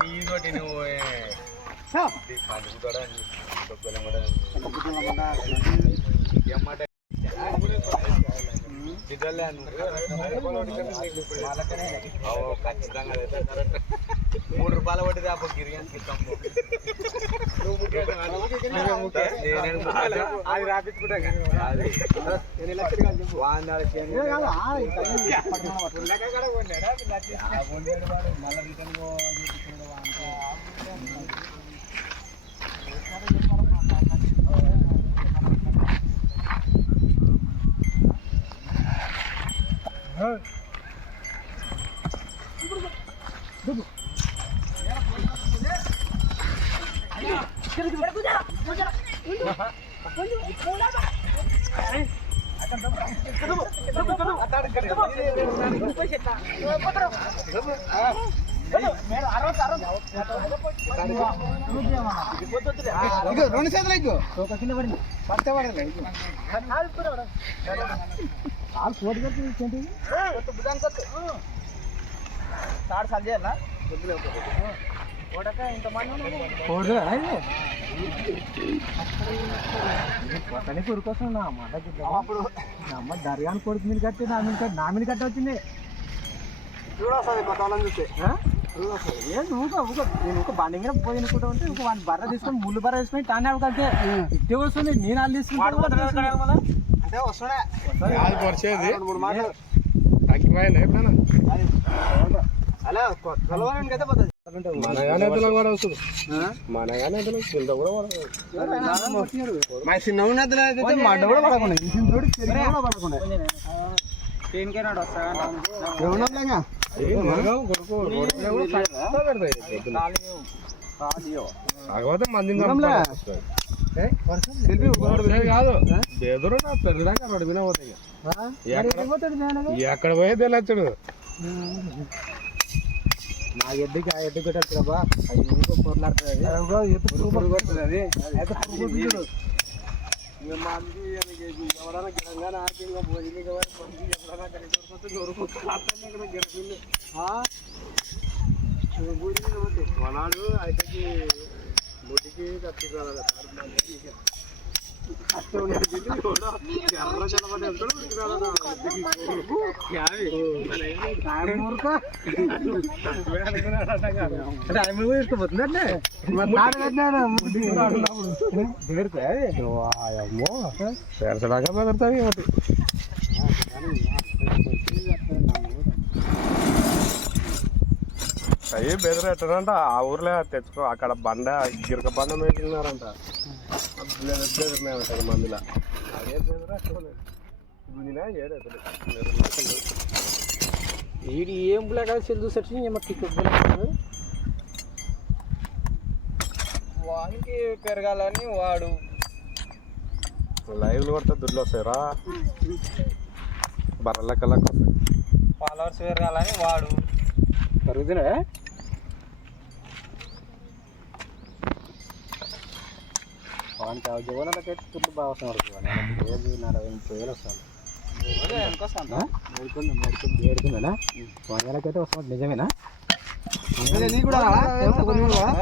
నీతోటి నువ్వు ఖచ్చితంగా 3 రూపాయలు పట్టింది అప్పుడు గిరిగి అది రాపించుకుంటా రెండు చేతులు ఒక కింద పడింది పడితే పడాలి తాడు సరి చేయాలా కొత్తని కొడుకోసం నా మాట అప్పుడు అమ్మ దర్గాని కొడుకు మీద కట్టి నా మీద కట్టి వచ్చింది చూడొస్తుంది కొత్త వాళ్ళని చూస్తే నేను ఒక బండి మీద పోయినకుంటా ఉంటే ఇంకో వాడిని బర్ర తీసుకొని ముళ్ళు బర్ర తీసుకొని తానే కలితే ఇట్టే వస్తుంది నేను వాళ్ళు తీసుకుంటాను అంటే వస్తుండే అలా కలవాలనికైతే పోతుంది మనగానే కూడా వస్తుంది మనగానే కింద కూడా మా చిన్న మడ్డ కూడా పడకుండా పడకుండా కాకపోతే మంది కాదు ఎదురు పెద్దదాకా రోడ్డు మీద పోతాయి ఎక్కడ పోయే తెలియచ్చుడు నా ఎద్దుకి ఆ ఎద్దు కొట్టచ్చురాబా అది ఇంకో పొరలాడుతుంది అది అయితే మంది ఎవరైనా గిరంగానే ఆర్కింగ్ పోయింది ఎవరైనా గెలిచింది కొనాడు అయితే ముడికి కట్టుకోవాలి చేర్చడాక బెదరుతాయి ఒకటి అయ్యి బెదరు ఎట్టడంట ఆ ఊర్లో తెచ్చుకో అక్కడ బండ గిరక బండ మేసినారంట బెదరున్నాయంట మందులో అదే బెదరు గుంజినా ఏడు వీడి ఏం బ్లాక్ సెల్ చూసొచ్చి వానికి పెరగాలని వాడు లైవ్లు కొడితే దుడ్లు వస్తాయిరా బర్రెలెక్కలకు వస్తాయి ఫాలోవర్స్ పెరగాలని వాడు పెరుగుతున్నా వానికి ఆ జగన్లకైతే తుళ్ళు బాగా వస్తాను 40,000 వస్తాను ఏడుకుందా వందలకైతే వస్తాం నిజమేనా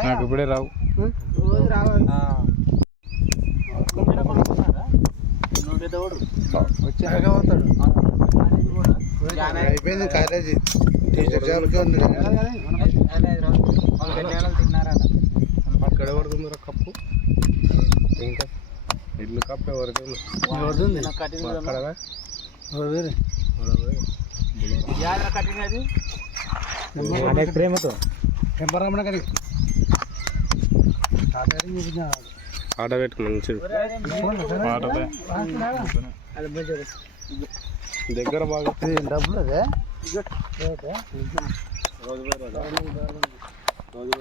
నాకు ఇప్పుడే రావు అయిపోయింది కాలేజీ టీచర్ జాబ్కి ఉంది అక్కడ పడుతుంది కప్పు ఇంకా ఇల్లు కప్పు ఎవరికి ప్రేమతో టెంపరమ్మన కడి ఆట పెట్టుకున్నాను దగ్గర బాగా డబ్బులు అదే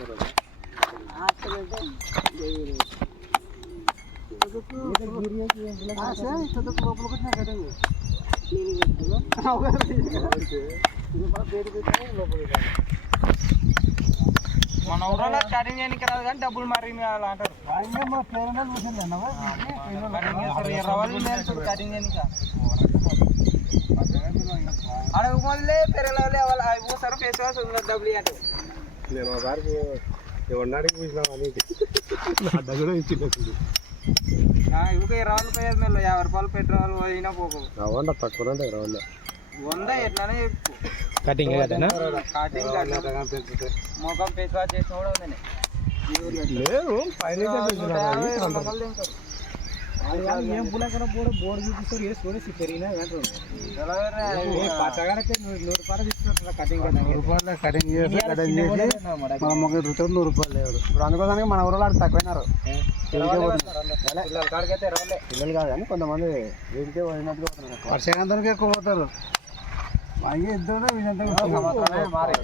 రోజు మన ఊళ్ళో కటింగ్ చేయడానికి రాదు కానీ డబ్బులు మరిగిన అంటారు కటింగ్ చేయడానికి అడగపోలే పెరగలే వాళ్ళు అవి పోతారు ఫేస్ వాష్ డబ్బులు అంటే నేను ఒకసారి ఎవరినాడికి చూసినా అనేది అడ్డ కూడా ఇచ్చింది ఇంకా 20 రూపాయలు మేము 50 రూపాయలు పెట్రోల్ పోయినా పోకు అవునా తక్కువ ఉంటాయి రావులే 100 ఎట్లానే చెప్పు కటింగ్ కటింగ్ ముఖం ఫేస్ వాష్ చేసిన కూడా ఉందండి లేదు ఏం పులకన బోర్డు చూపిస్తారు ఏ చూడేసి పెరిగినా పచ్చగాడైతే 100 రూపాయలు తీసుకుంటున్నా కటింగ్ 100 రూపాయలు కటింగ్ చేసి మన మొక్క రుచి 100 రూపాయలు లేవు ఇప్పుడు అందుకోసానికి మన ఊళ్ళో తక్కువైనారు పిల్లలు కాదు కానీ కొంతమంది వీటికే పోయినట్టుగా పోతున్నారు వర్షాకాంతానికి ఎక్కువ పోతారు అయ్యి ఇద్దరు వీళ్ళంతా మారే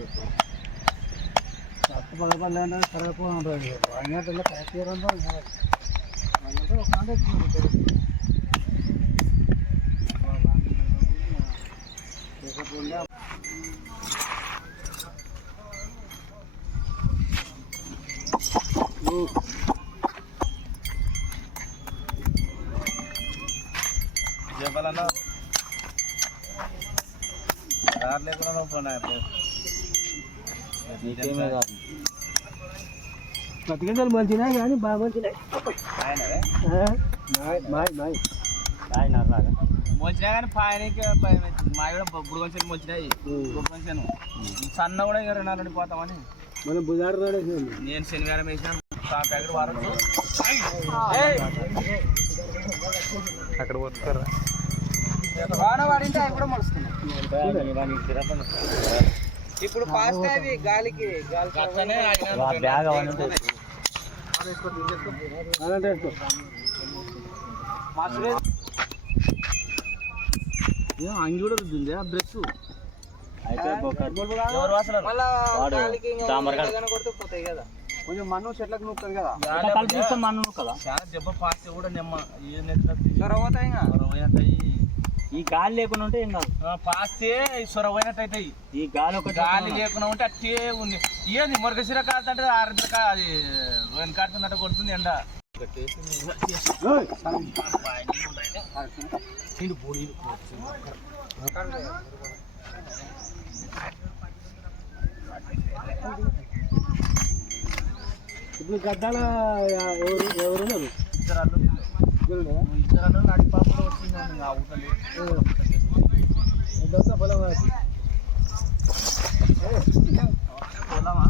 పదపల్లి అంటే సరిపోయి ఉంటుంది అంగట్లో కరెక్ట్గా చెప్పాలన్నా లేకుండా పత్తిగింజలు మంచినాయి కానీ బాగా మంచినాయి మంచినా కానీ పాయనికి మా కూడా బొప్పుడు కొంచెం మంచినాయి కొంచెం సన్న కూడా ఇంకా 2 నాలుగు పోతామని మనం బుధారు నేను శనివారం వేసిన ప్యాకెట్ వారం అక్కడ పోతారా వాన వాడింటే అవి కూడా మలుస్తున్నాయి ఇప్పుడు ఫాస్ట్ అవి గాలికి అంగి కూడా రుద్దింది ఆ బ్రష్ పోతాయి కదా కొంచెం మన్ను చెట్లకు నూపుతుంది కదా మన్ను కదా చాలా దెబ్బ పాస్తే కూడా నిమ్మ పోతాయి ఈ గాలి లేకుండా ఉంటే ఏం కాదు పాస్తే సొరవైనట్టు ఈ గాలి ఒక గాలి లేకుండా ఉంటే అట్టే ఉంది ఏంది మురగశిర కాదంటే ఆరుద్ర అది రోయన్ కాడుతున్నట్టు కొడుతుంది ఎండ ఇప్పుడు గడ్డాల ఎవరున్నారు ఇద్దరు నడిపాపలు వచ్చింది పొలమా